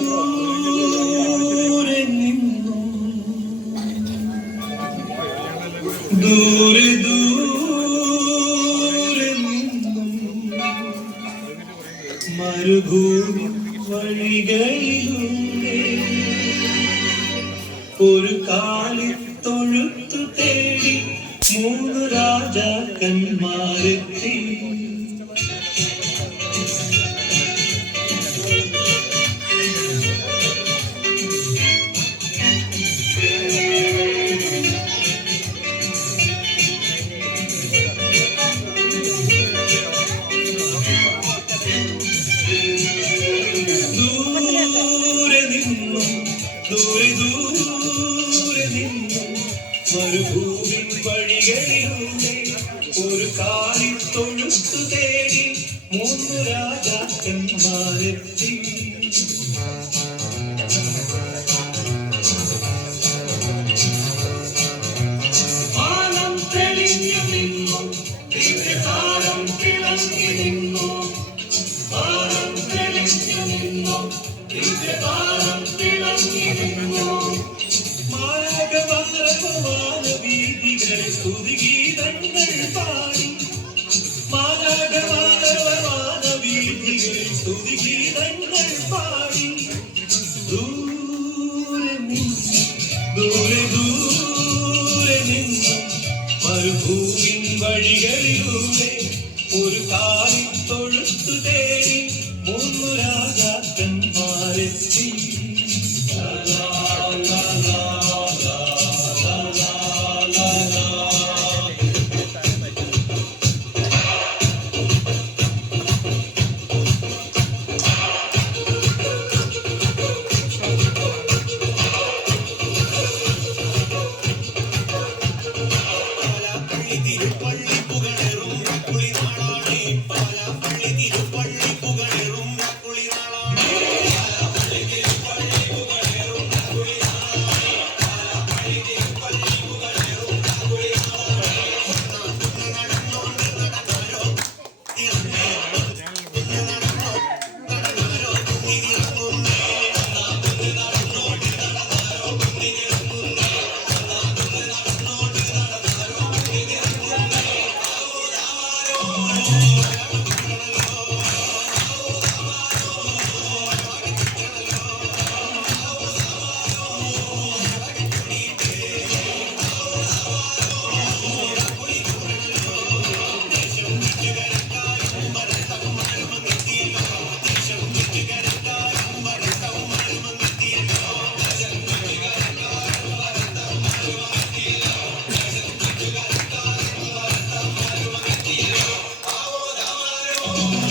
ദൂരെ നിന്നും ദൂരെ ദൂരെ നിന്നും മരുഭൂമി വഴികളിലൂടെ ഒരു കാലിത്തൊഴുത്തു തേടി മൂന്ന് രാജാക്കന്മാരെത്തി. മരുഭൂമി വഴികളിലൂടെ ഒരു കാലിത്തൊഴുത്തു തേടി മൂന്ന് രാജാക്കന്മാരെത്തി. വാനം തെളിഞ്ഞു നിന്നു, ദിവ്യതാരം തിളങ്ങി നിന്നു. വാനം തെളിഞ്ഞു നിന്നു, ദിവ്യതാരം തിളങ്ങി നിന്നു. മാനവീതികളിൽ സ്തുതിഗീതങ്ങൾ പാടി, മാനവീതികളിൽ സ്തുതിഗീതങ്ങൾ പാടി. ദൂരെ നിന്ന് ദൂരെ ദൂരെ നിന്ന് മരുഭൂമിൻ വഴികളിലൂടെ ഒരു കാലിത്തൊഴുത്തു തേടി മൂന്ന് രാജാക്കന്മാരെത്തി. Oh